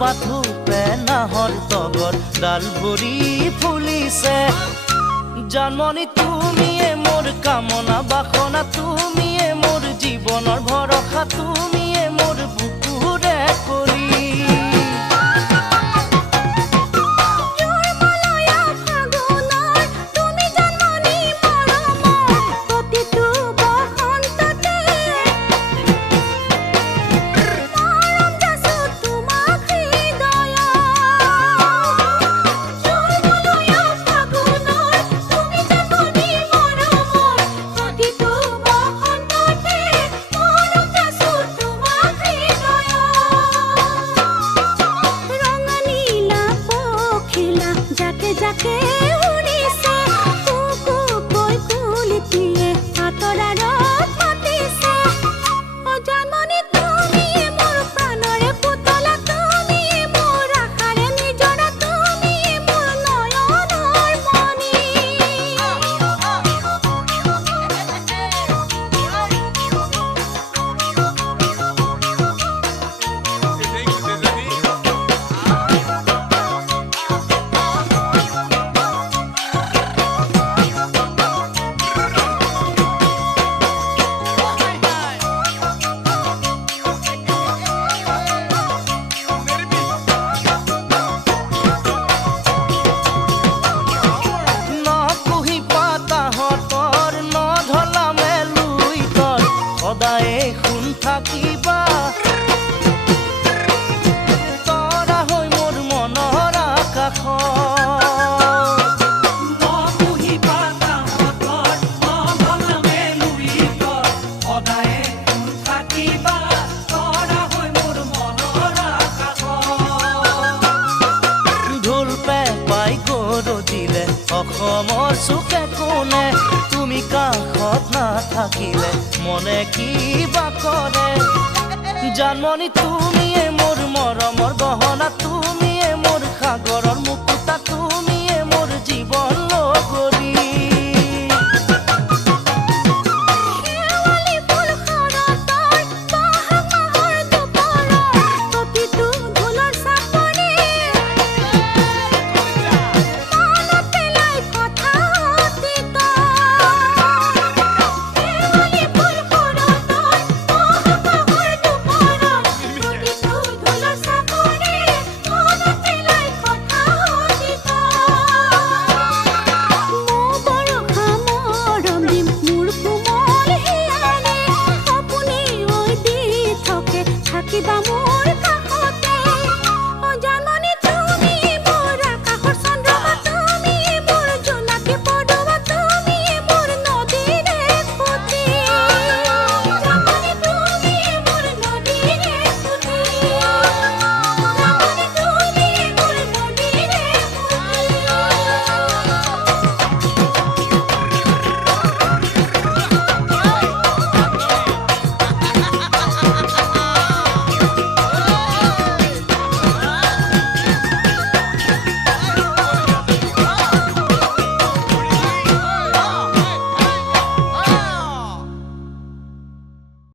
পাথোপে নাহৰ তগৰ ডাল ভৰি ফুলিছে জানমণি তুমিয়ে মোৰ কামনা বাসনা তুমিয়ে মোৰ জীৱনৰ ভৰসা তুমিয়ে মোৰ বুকুৰে কলি যাকে উড়িছে কুকু কৈ কুলিটিয়ে আতৰাত মাতিছে ও জানমণি তুমিয়ে মোৰ প্ৰাণৰে পুতলা তুমিয়ে মোৰ আশাৰে নিজৰা তুমিয়ে মোৰ নয়নৰ মণি থাকিবা তৰা হৈ মোৰ মনৰ আকাশ নপুহিবা তাহঁতৰ নভলামে লুইতৰ সদায়ে থাকিবা তৰা হৈ মোৰ মনৰ আকাশ ঢোল পেঁপাই গৰজিলে অসমৰ চুকে কোণে তুমি কাষত নাথাকিলে মনে কিবা কৰে জানমণি তুমিয়ে মোৰ মৰমৰ গহনা তুমিয়ে মোৰ সাগৰৰ মুকুতা